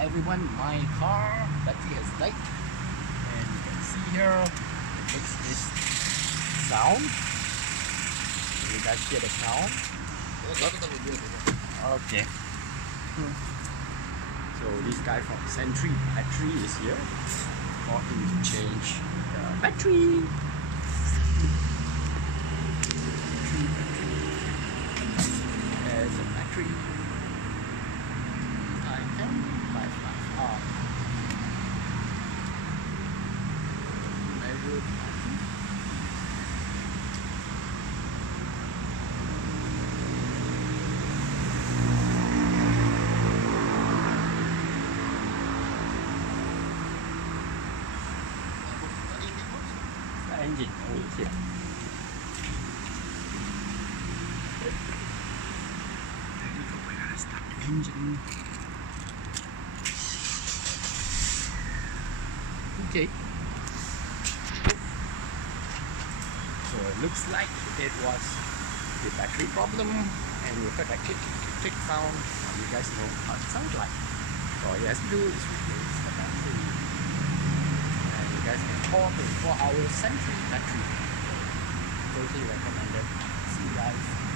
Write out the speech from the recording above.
everyone, my car battery has died, and you can see here it makes this sound. Can you guys hear the sound? Okay. So this guy from Sentry Battery is here for him to change the battery. There's a battery. I can 55R. Very good. The engine over here. Start the engine. Okay. So it looks like it was the battery problem, and you heard that click sound. You guys know how it sounds like. So all you have to do is replace the battery. And you guys can call 24-hour Sentry battery. Totally recommended. See you guys.